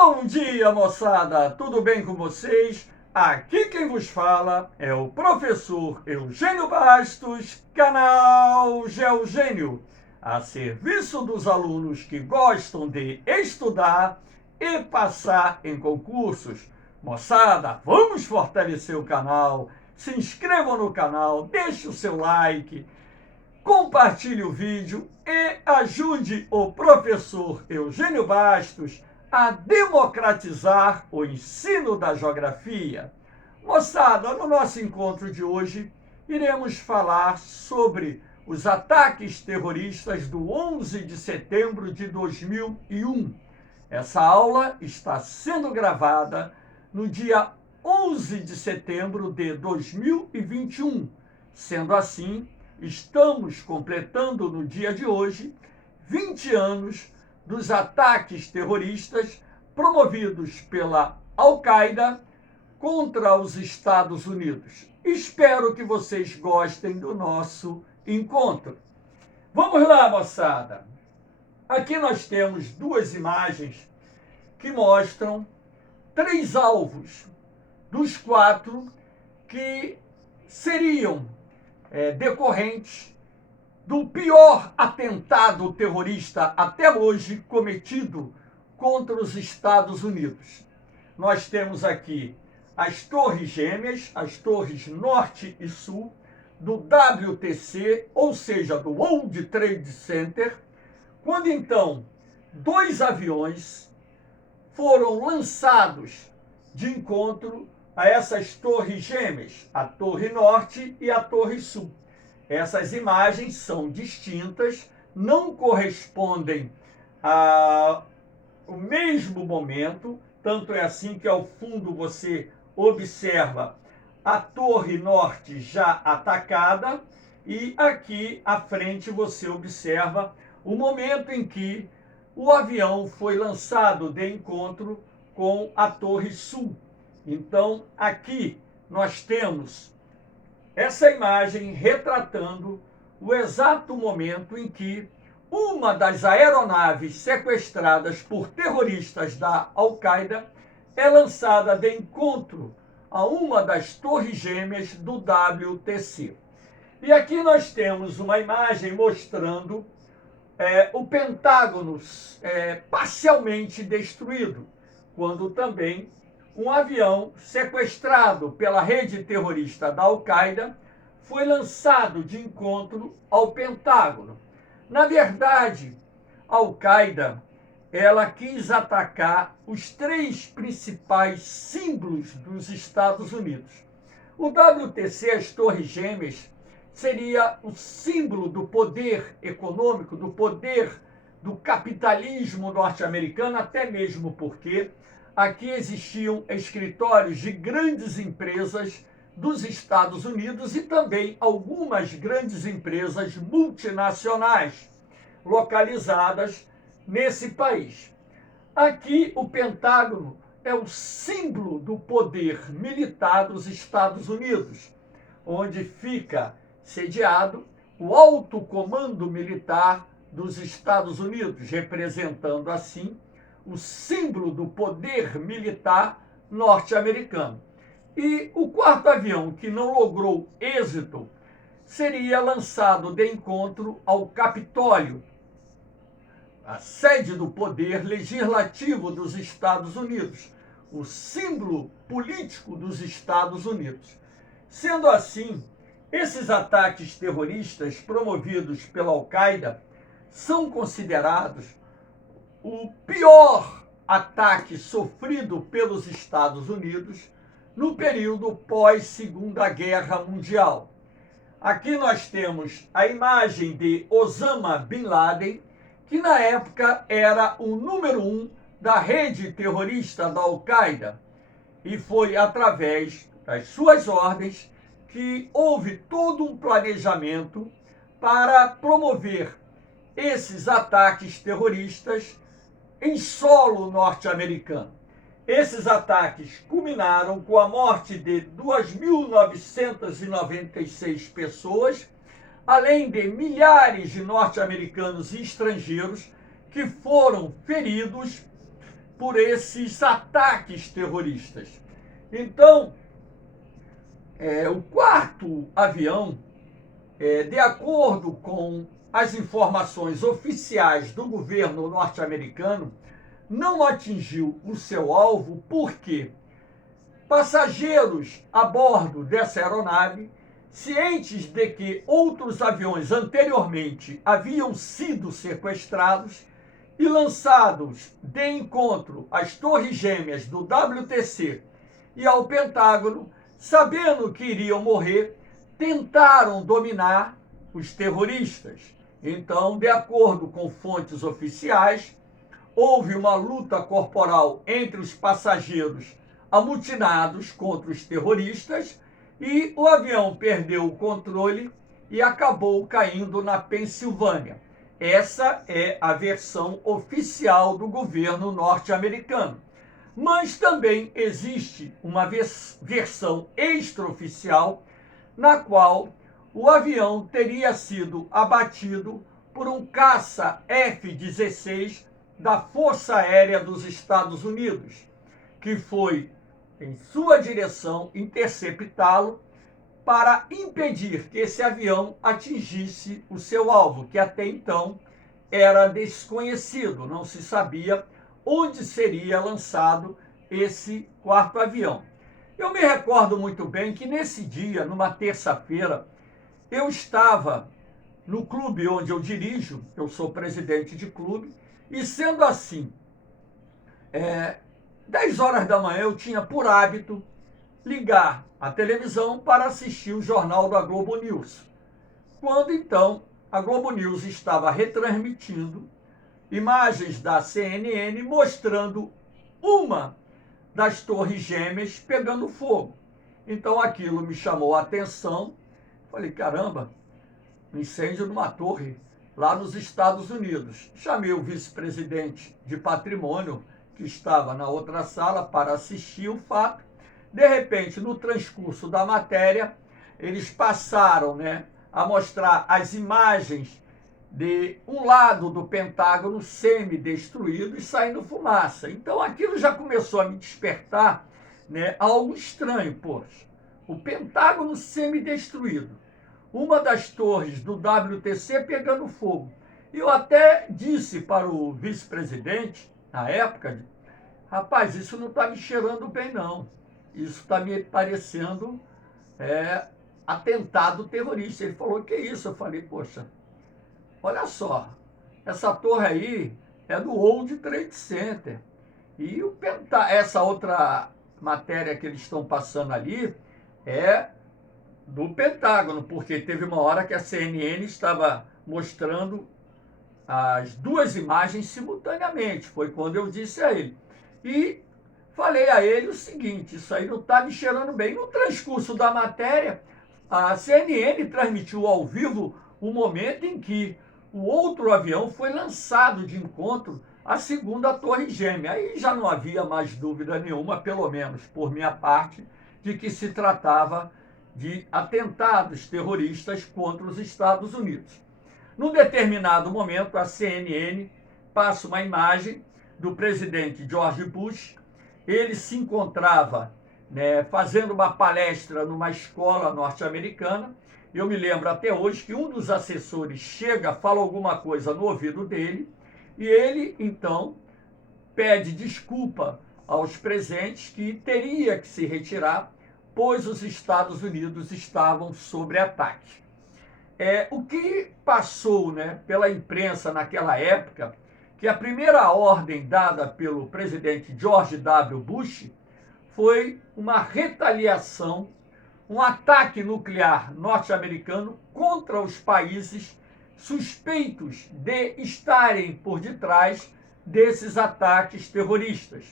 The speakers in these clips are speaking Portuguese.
Bom dia, moçada! Tudo bem com vocês? Aqui quem vos fala é o professor Eugênio Bastos, canal Geogênio, a serviço dos alunos que gostam de estudar e passar em concursos. Moçada, vamos fortalecer o canal, se inscrevam no canal, deixe o seu like, compartilhe o vídeo e ajude o professor Eugênio Bastos a democratizar o ensino da geografia. Moçada, no nosso encontro de hoje, iremos falar sobre os ataques terroristas do 11 de setembro de 2001. Essa aula está sendo gravada no dia 11 de setembro de 2021. Sendo assim, estamos completando no dia de hoje 20 anos dos ataques terroristas promovidos pela Al-Qaeda contra os Estados Unidos. Espero que vocês gostem do nosso encontro. Vamos lá, moçada. Aqui nós temos duas imagens que mostram 3 alvos dos 4 que seriam decorrentes do pior atentado terrorista até hoje cometido contra os Estados Unidos. Nós temos aqui as Torres Gêmeas, as Torres Norte e Sul, do WTC, ou seja, do World Trade Center, quando então 2 aviões foram lançados de encontro a essas Torres Gêmeas, a Torre Norte e a Torre Sul. Essas imagens são distintas, não correspondem ao mesmo momento, tanto é assim que ao fundo você observa a Torre Norte já atacada e aqui à frente você observa o momento em que o avião foi lançado de encontro com a Torre Sul. Então, aqui nós temos essa imagem retratando o exato momento em que uma das aeronaves sequestradas por terroristas da Al-Qaeda é lançada de encontro a uma das torres gêmeas do WTC. E aqui nós temos uma imagem mostrando o Pentágono parcialmente destruído, quando também um avião sequestrado pela rede terrorista da Al-Qaeda foi lançado de encontro ao Pentágono. Na verdade, a Al-Qaeda ela quis atacar os 3 principais símbolos dos Estados Unidos. O WTC, as Torres Gêmeas, seria o símbolo do poder econômico, do poder do capitalismo norte-americano, até mesmo porque aqui existiam escritórios de grandes empresas dos Estados Unidos e também algumas grandes empresas multinacionais localizadas nesse país. Aqui o Pentágono é o símbolo do poder militar dos Estados Unidos, onde fica sediado o Alto Comando Militar dos Estados Unidos, representando assim o símbolo do poder militar norte-americano. E o 4º avião, que não logrou êxito, seria lançado de encontro ao Capitólio, a sede do poder legislativo dos Estados Unidos, o símbolo político dos Estados Unidos. Sendo assim, esses ataques terroristas promovidos pela Al-Qaeda são considerados o pior ataque sofrido pelos Estados Unidos no período pós-Segunda Guerra Mundial. Aqui nós temos a imagem de Osama Bin Laden, que na época era o número 1 da rede terrorista da Al-Qaeda, e foi através das suas ordens que houve todo um planejamento para promover esses ataques terroristas em solo norte-americano. Esses ataques culminaram com a morte de 2.996 pessoas, além de milhares de norte-americanos e estrangeiros que foram feridos por esses ataques terroristas. Então, o quarto avião, de acordo com as informações oficiais do governo norte-americano, não atingiu o seu alvo porque passageiros a bordo dessa aeronave, cientes de que outros aviões anteriormente haviam sido sequestrados e lançados de encontro às torres gêmeas do WTC e ao Pentágono, sabendo que iriam morrer, tentaram dominar os terroristas. Então, de acordo com fontes oficiais, houve uma luta corporal entre os passageiros amotinados contra os terroristas e o avião perdeu o controle e acabou caindo na Pensilvânia. Essa é a versão oficial do governo norte-americano. Mas também existe uma versão extraoficial na qual o avião teria sido abatido por um caça F-16 da Força Aérea dos Estados Unidos, que foi em sua direção interceptá-lo para impedir que esse avião atingisse o seu alvo, que até então era desconhecido, não se sabia onde seria lançado esse quarto avião. Eu me recordo muito bem que nesse dia, numa terça-feira, eu estava no clube onde eu dirijo, eu sou presidente de clube, e sendo assim, 10 horas da manhã eu tinha por hábito ligar a televisão para assistir o jornal da Globo News. Quando então a Globo News estava retransmitindo imagens da CNN mostrando uma das torres gêmeas pegando fogo. Então aquilo me chamou a atenção. Falei, caramba, um incêndio numa torre lá nos Estados Unidos. Chamei o vice-presidente de patrimônio, que estava na outra sala, para assistir o fato. De repente, no transcurso da matéria, eles passaram, a mostrar as imagens de um lado do Pentágono semi-destruído e saindo fumaça. Então aquilo já começou a me despertar, algo estranho, poxa. O Pentágono semi-destruído, uma das torres do WTC pegando fogo. E eu até disse para o vice-presidente, na época, rapaz, isso não está me cheirando bem, não. Isso está me parecendo atentado terrorista. Ele falou, que isso? Eu falei, poxa, olha só, essa torre aí é do World Trade Center. E essa outra matéria que eles estão passando ali é do Pentágono, porque teve uma hora que a CNN estava mostrando as duas imagens simultaneamente. Foi quando eu disse a ele. E falei a ele o seguinte, isso aí não está me cheirando bem. No transcurso da matéria, a CNN transmitiu ao vivo o momento em que o outro avião foi lançado de encontro à segunda torre gêmea. Aí já não havia mais dúvida nenhuma, pelo menos por minha parte, de que se tratava de atentados terroristas contra os Estados Unidos. Num determinado momento, a CNN passa uma imagem do presidente George Bush. Ele se encontrava fazendo uma palestra numa escola norte-americana. Eu me lembro até hoje que um dos assessores chega, fala alguma coisa no ouvido dele, e ele, então, pede desculpa aos presentes que teria que se retirar, pois os Estados Unidos estavam sob ataque. O que passou pela imprensa naquela época, que a primeira ordem dada pelo presidente George W. Bush foi uma retaliação, um ataque nuclear norte-americano contra os países suspeitos de estarem por detrás desses ataques terroristas.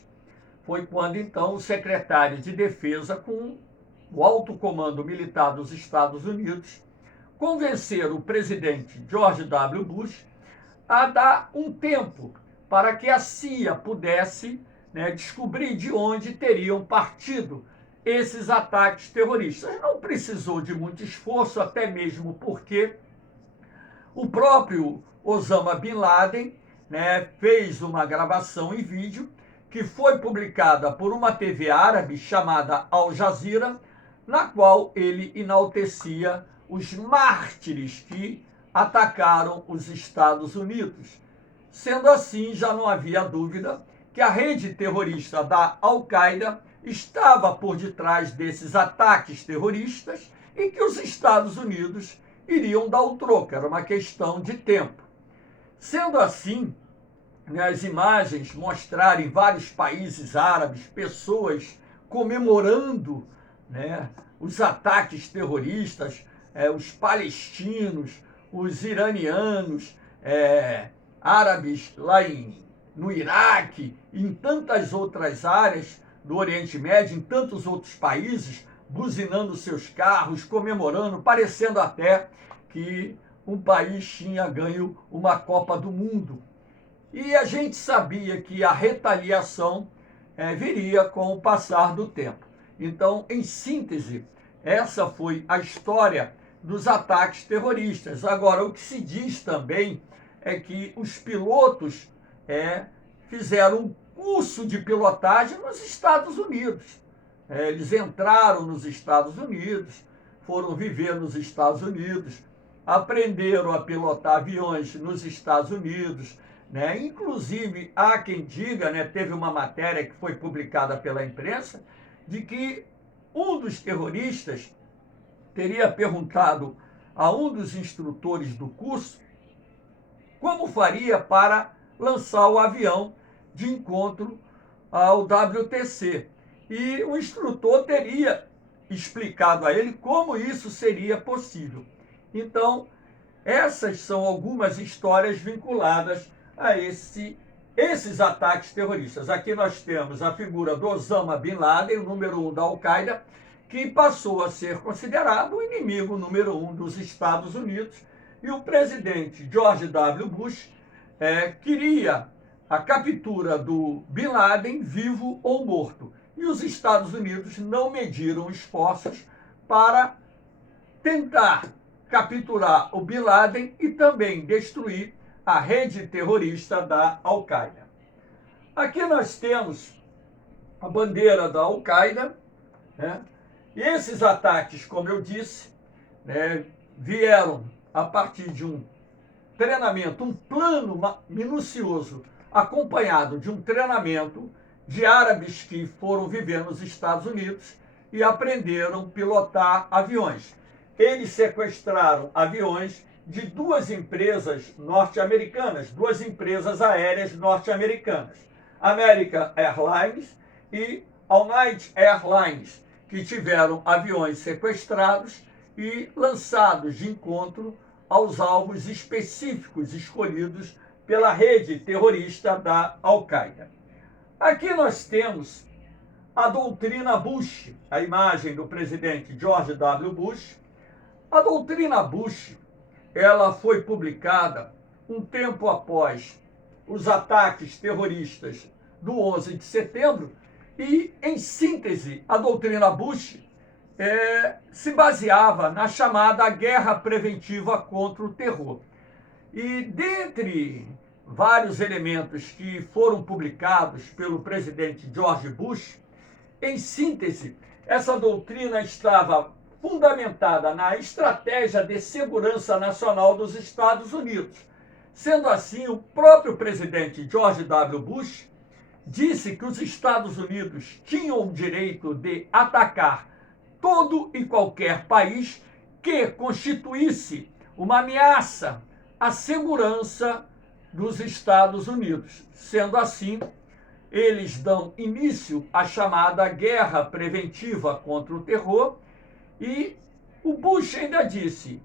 Foi quando, então, o secretário de Defesa, com o alto comando militar dos Estados Unidos, convenceram o presidente George W. Bush a dar um tempo para que a CIA pudesse descobrir de onde teriam partido esses ataques terroristas. Não precisou de muito esforço, até mesmo porque o próprio Osama Bin Laden fez uma gravação em vídeo que foi publicada por uma TV árabe chamada Al Jazeera, na qual ele enaltecia os mártires que atacaram os Estados Unidos. Sendo assim, já não havia dúvida que a rede terrorista da Al-Qaeda estava por detrás desses ataques terroristas e que os Estados Unidos iriam dar o troco, era uma questão de tempo. Sendo assim, as imagens mostrarem vários países árabes, pessoas comemorando, os ataques terroristas, os palestinos, os iranianos, árabes lá no Iraque, em tantas outras áreas do Oriente Médio, em tantos outros países, buzinando seus carros, comemorando, parecendo até que um país tinha ganho uma Copa do Mundo. E a gente sabia que a retaliação viria com o passar do tempo. Então, em síntese, essa foi a história dos ataques terroristas. Agora, o que se diz também é que os pilotos fizeram um curso de pilotagem nos Estados Unidos. Eles entraram nos Estados Unidos, foram viver nos Estados Unidos, aprenderam a pilotar aviões nos Estados Unidos, Inclusive, há quem diga, teve uma matéria que foi publicada pela imprensa, de que um dos terroristas teria perguntado a um dos instrutores do curso como faria para lançar o avião de encontro ao WTC. E o instrutor teria explicado a ele como isso seria possível. Então, essas são algumas histórias vinculadas a esses ataques terroristas. Aqui nós temos a figura do Osama Bin Laden, o número 1 da Al-Qaeda, que passou a ser considerado o inimigo número 1 dos Estados Unidos, e o presidente George W. Bush queria a captura do Bin Laden vivo ou morto. E os Estados Unidos não mediram esforços para tentar capturar o Bin Laden e também destruir a rede terrorista da Al-Qaeda. Aqui nós temos a bandeira da Al-Qaeda, e esses ataques, como eu disse, vieram a partir de um treinamento, um plano minucioso, acompanhado de um treinamento de árabes que foram viver nos Estados Unidos e aprenderam a pilotar aviões. Eles sequestraram aviões de duas empresas norte-americanas, duas empresas aéreas norte-americanas, American Airlines e United Airlines, que tiveram aviões sequestrados e lançados de encontro aos alvos específicos escolhidos pela rede terrorista da Al-Qaeda. Aqui nós temos a doutrina Bush, a imagem do presidente George W. Bush. A doutrina Bush, ela foi publicada um tempo após os ataques terroristas do 11 de setembro e, em síntese, a doutrina Bush se baseava na chamada guerra preventiva contra o terror. E dentre vários elementos que foram publicados pelo presidente George Bush, em síntese, essa doutrina estava fundamentada na estratégia de segurança nacional dos Estados Unidos. Sendo assim, o próprio presidente George W. Bush disse que os Estados Unidos tinham o direito de atacar todo e qualquer país que constituísse uma ameaça à segurança dos Estados Unidos. Sendo assim, eles dão início à chamada guerra preventiva contra o terror. E o Bush ainda disse: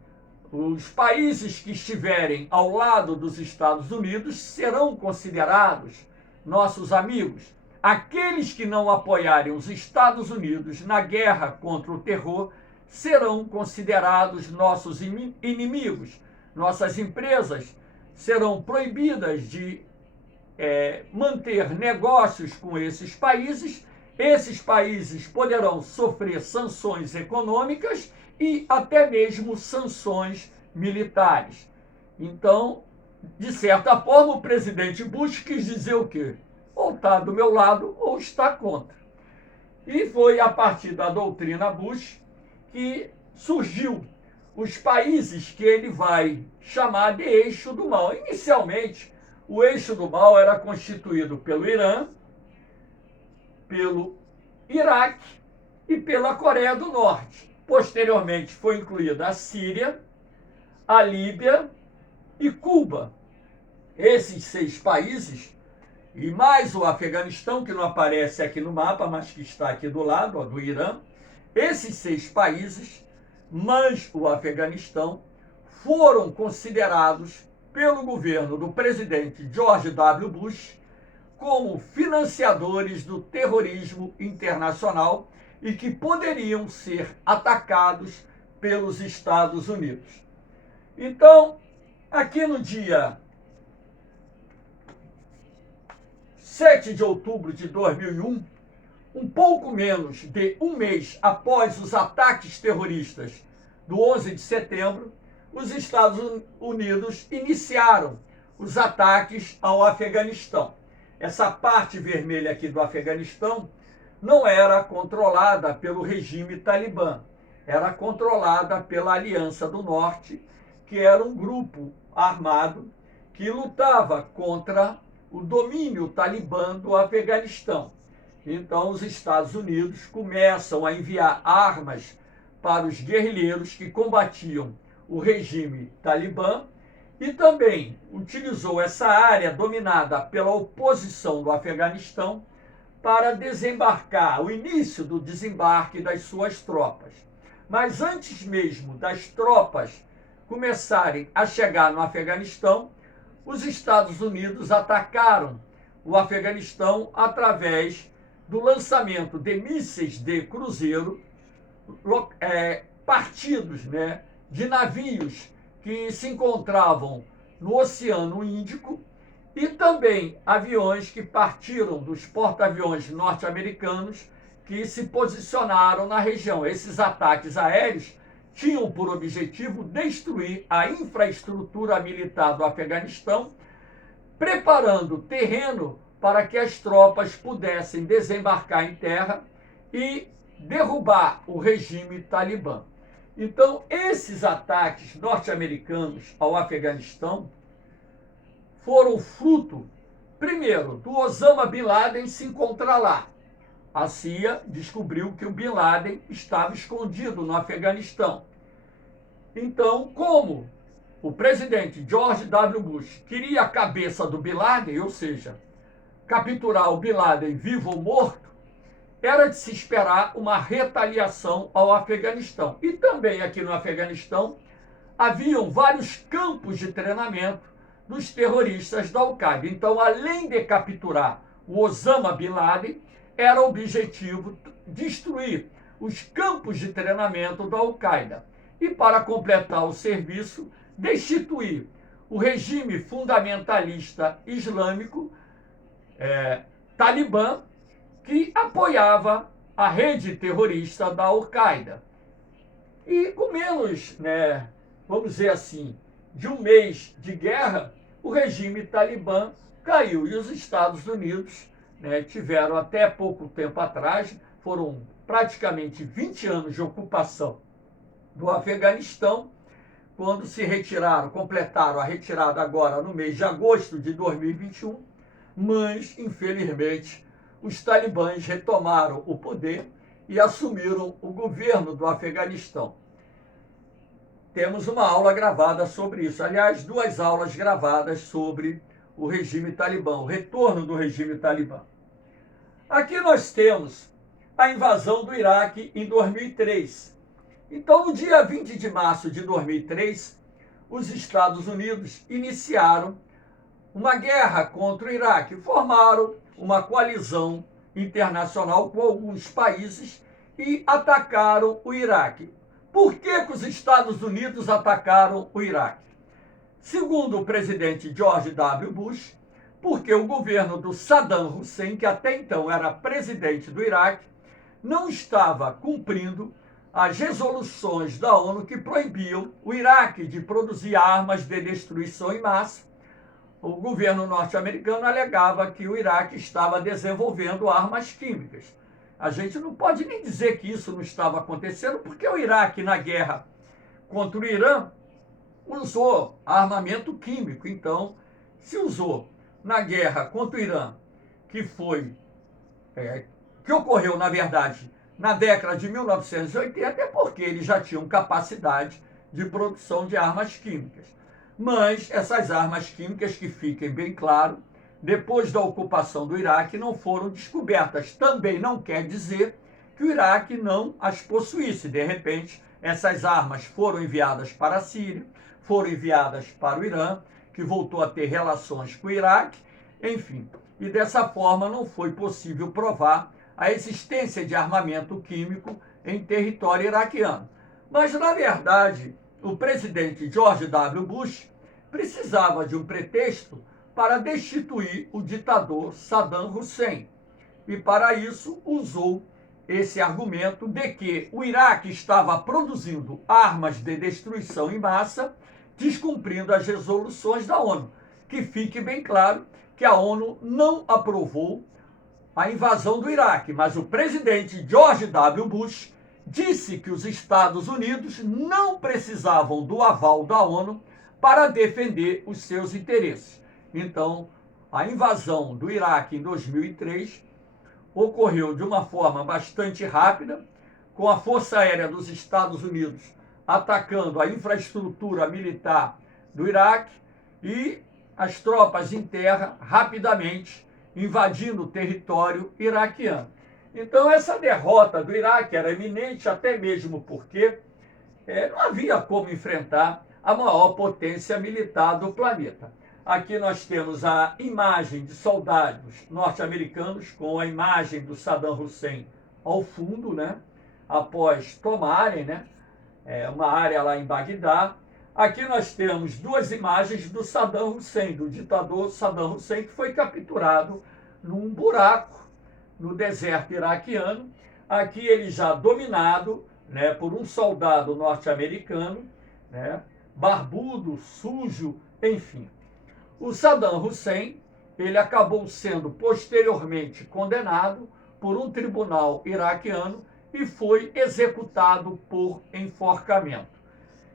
os países que estiverem ao lado dos Estados Unidos serão considerados nossos amigos. Aqueles que não apoiarem os Estados Unidos na guerra contra o terror serão considerados nossos inimigos. Nossas empresas serão proibidas de manter negócios com esses países. Esses países poderão sofrer sanções econômicas e até mesmo sanções militares. Então, de certa forma, o presidente Bush quis dizer o quê? ou está do meu lado ou está contra. E foi a partir da doutrina Bush que surgiu os países que ele vai chamar de eixo do mal. Inicialmente, o eixo do mal era constituído pelo Irã, pelo Iraque e pela Coreia do Norte. Posteriormente, foi incluída a Síria, a Líbia e Cuba. Esses 6 países, e mais o Afeganistão, que não aparece aqui no mapa, mas que está aqui do lado, ó, do Irã, esses 6 países, mais o Afeganistão, foram considerados pelo governo do presidente George W. Bush como financiadores do terrorismo internacional e que poderiam ser atacados pelos Estados Unidos. Então, aqui no dia 7 de outubro de 2001, um pouco menos de um mês após os ataques terroristas do 11 de setembro, os Estados Unidos iniciaram os ataques ao Afeganistão. Essa parte vermelha aqui do Afeganistão não era controlada pelo regime talibã, era controlada pela Aliança do Norte, que era um grupo armado que lutava contra o domínio talibã do Afeganistão. Então, os Estados Unidos começam a enviar armas para os guerrilheiros que combatiam o regime talibã e também utilizou essa área dominada pela oposição do Afeganistão para desembarcar, o início do desembarque das suas tropas. Mas antes mesmo das tropas começarem a chegar no Afeganistão, os Estados Unidos atacaram o Afeganistão através do lançamento de mísseis de cruzeiro partidos, de navios que se encontravam no Oceano Índico e também aviões que partiram dos porta-aviões norte-americanos que se posicionaram na região. Esses ataques aéreos tinham por objetivo destruir a infraestrutura militar do Afeganistão, preparando terreno para que as tropas pudessem desembarcar em terra e derrubar o regime talibã. Então, esses ataques norte-americanos ao Afeganistão foram fruto, primeiro, do Osama Bin Laden se encontrar lá. A CIA descobriu que o Bin Laden estava escondido no Afeganistão. Então, como o presidente George W. Bush queria a cabeça do Bin Laden, ou seja, capturar o Bin Laden vivo ou morto, era de se esperar uma retaliação ao Afeganistão. E também aqui no Afeganistão haviam vários campos de treinamento dos terroristas da Al-Qaeda. Então, além de capturar o Osama Bin Laden, era o objetivo destruir os campos de treinamento da Al-Qaeda. E para completar o serviço, destituir o regime fundamentalista islâmico talibã, que apoiava a rede terrorista da Al-Qaeda. E com menos, vamos dizer assim, de um mês de guerra, o regime talibã caiu e os Estados Unidos tiveram até pouco tempo atrás, foram praticamente 20 anos de ocupação do Afeganistão, quando se retiraram, completaram a retirada agora no mês de agosto de 2021, mas, infelizmente, os talibãs retomaram o poder e assumiram o governo do Afeganistão. Temos uma aula gravada sobre isso. Aliás, 2 aulas gravadas sobre o regime talibã, o retorno do regime talibã. Aqui nós temos a invasão do Iraque em 2003. Então, no dia 20 de março de 2003, os Estados Unidos iniciaram uma guerra contra o Iraque, formaram uma coalizão internacional com alguns países e atacaram o Iraque. Por que os Estados Unidos atacaram o Iraque? Segundo o presidente George W. Bush, porque o governo do Saddam Hussein, que até então era presidente do Iraque, não estava cumprindo as resoluções da ONU que proibiam o Iraque de produzir armas de destruição em massa, o governo norte-americano alegava que o Iraque estava desenvolvendo armas químicas. A gente não pode nem dizer que isso não estava acontecendo, porque o Iraque, na guerra contra o Irã, usou armamento químico. Então, se usou na guerra contra o Irã, que foi, que ocorreu, na verdade, na década de 1980, é porque eles já tinham capacidade de produção de armas químicas. Mas essas armas químicas, que fiquem bem claro, depois da ocupação do Iraque, não foram descobertas. Também não quer dizer que o Iraque não as possuísse. De repente, essas armas foram enviadas para a Síria, foram enviadas para o Irã, que voltou a ter relações com o Iraque, enfim. E dessa forma não foi possível provar a existência de armamento químico em território iraquiano. Mas, na verdade, o presidente George W. Bush precisava de um pretexto para destituir o ditador Saddam Hussein. E, para isso, usou esse argumento de que o Iraque estava produzindo armas de destruição em massa, descumprindo as resoluções da ONU. Que fique bem claro que a ONU não aprovou a invasão do Iraque, mas o presidente George W. Bush disse que os Estados Unidos não precisavam do aval da ONU para defender os seus interesses. Então, a invasão do Iraque em 2003 ocorreu de uma forma bastante rápida, com a Força Aérea dos Estados Unidos atacando a infraestrutura militar do Iraque e as tropas em terra rapidamente invadindo o território iraquiano. Então, essa derrota do Iraque era iminente, até mesmo porque não havia como enfrentar a maior potência militar do planeta. Aqui nós temos a imagem de soldados norte-americanos com a imagem do Saddam Hussein ao fundo, né? Após tomarem, né? Uma área lá em Bagdá. Aqui nós temos duas imagens do Saddam Hussein, do ditador Saddam Hussein, que foi capturado num buraco no deserto iraquiano. Aqui ele já dominado, né, por um soldado norte-americano, né, barbudo, sujo, enfim. O Saddam Hussein, ele acabou sendo posteriormente condenado por um tribunal iraquiano e foi executado por enforcamento.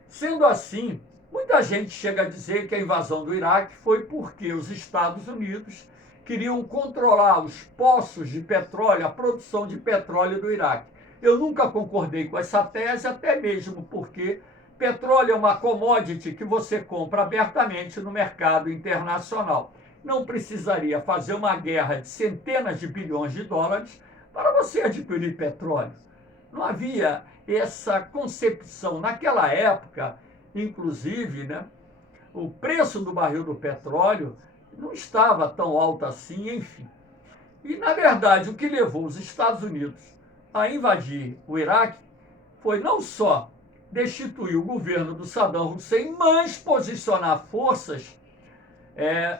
Sendo assim, muita gente chega a dizer que a invasão do Iraque foi porque os Estados Unidos queriam controlar os poços de petróleo, a produção de petróleo do Iraque. Eu nunca concordei com essa tese, até mesmo porque petróleo é uma commodity que você compra abertamente no mercado internacional. Não precisaria fazer uma guerra de centenas de bilhões de dólares para você adquirir petróleo. Não havia essa concepção. Naquela época, inclusive, né, o preço do barril do petróleo não estava tão alto assim, enfim. E, na verdade, o que levou os Estados Unidos a invadir o Iraque foi não só destituir o governo do Saddam Hussein, mas posicionar forças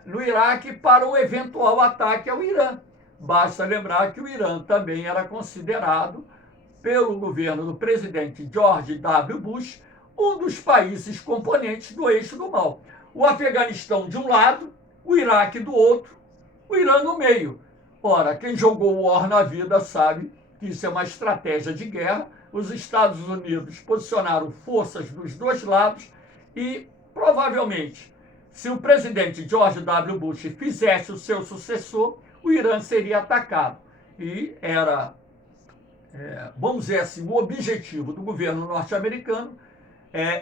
no Iraque para o eventual ataque ao Irã. Basta lembrar que o Irã também era considerado, pelo governo do presidente George W. Bush, um dos países componentes do eixo do mal. O Afeganistão de um lado, o Iraque do outro, o Irã no meio. Ora, quem jogou War na vida sabe que isso é uma estratégia de guerra. Os Estados Unidos posicionaram forças dos dois lados e, provavelmente, se o presidente George W. Bush fizesse o seu sucessor, o Irã seria atacado. E era, vamos dizer assim, o objetivo do governo norte-americano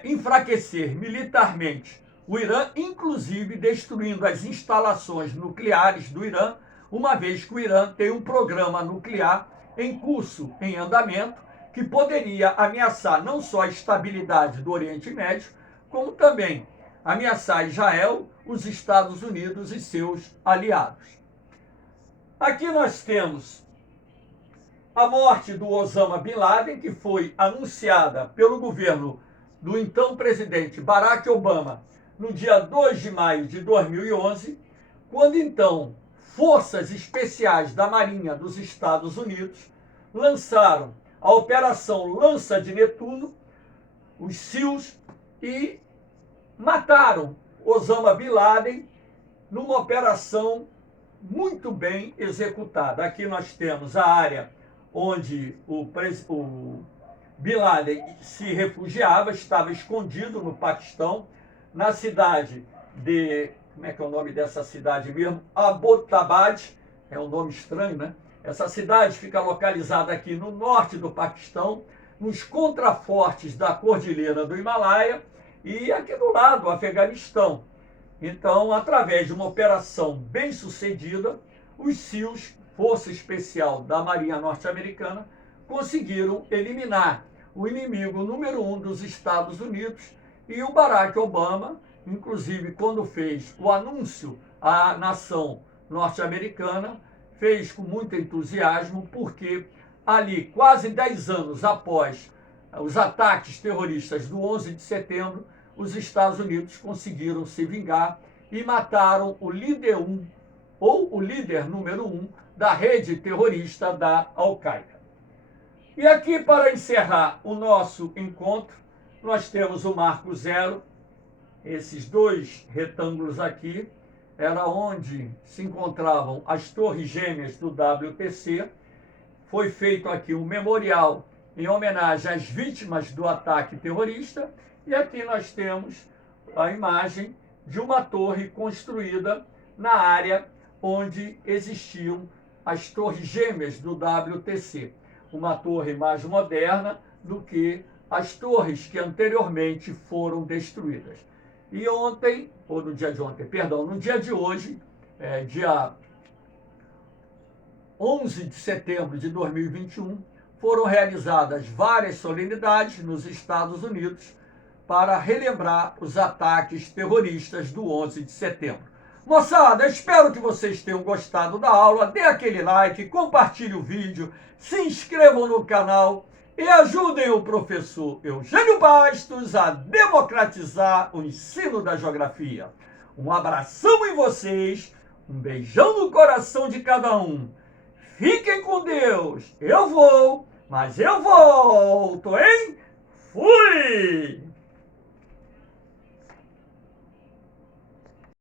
enfraquecer militarmente o Irã, inclusive destruindo as instalações nucleares do Irã, uma vez que o Irã tem um programa nuclear em curso, em andamento, que poderia ameaçar não só a estabilidade do Oriente Médio, como também ameaçar Israel, os Estados Unidos e seus aliados. Aqui nós temos a morte do Osama Bin Laden, que foi anunciada pelo governo do então presidente Barack Obama no dia 2 de maio de 2011, quando então forças especiais da Marinha dos Estados Unidos lançaram a Operação Lança de Netuno, os SEALs, e mataram Osama Bin Laden numa operação muito bem executada. Aqui nós temos a área onde o Bin Laden se refugiava, estava escondido no Paquistão, na cidade de, como é que é o nome dessa cidade mesmo? Abbottabad, é um nome estranho, né? Essa cidade fica localizada aqui no norte do Paquistão, nos contrafortes da Cordilheira do Himalaia e aqui do lado, o Afeganistão. Então, através de uma operação bem sucedida, os SEALs, Força Especial da Marinha Norte-Americana, conseguiram eliminar o inimigo número 1 dos Estados Unidos, e o Barack Obama, inclusive quando fez o anúncio à nação norte-americana, fez com muito entusiasmo, porque ali, quase 10 anos após os ataques terroristas do 11 de setembro, os Estados Unidos conseguiram se vingar e mataram o líder 1, ou o líder número 1, da rede terrorista da Al-Qaeda. E aqui, para encerrar o nosso encontro, nós temos o marco zero. Esses dois retângulos aqui era onde se encontravam as torres gêmeas do WTC. Foi feito aqui um memorial em homenagem às vítimas do ataque terrorista. E aqui nós temos a imagem de uma torre construída na área onde existiam as torres gêmeas do WTC. Uma torre mais moderna do que as torres que anteriormente foram destruídas. E ontem, ou no dia de ontem, perdão, no dia de hoje, dia 11 de setembro de 2021, foram realizadas várias solenidades nos Estados Unidos para relembrar os ataques terroristas do 11 de setembro. Moçada, espero que vocês tenham gostado da aula. Dê aquele like, compartilhe o vídeo, se inscrevam no canal e ajudem o professor Eugênio Bastos a democratizar o ensino da geografia. Um abração em vocês, um beijão no coração de cada um. Fiquem com Deus. Eu vou, mas eu volto, hein? Fui!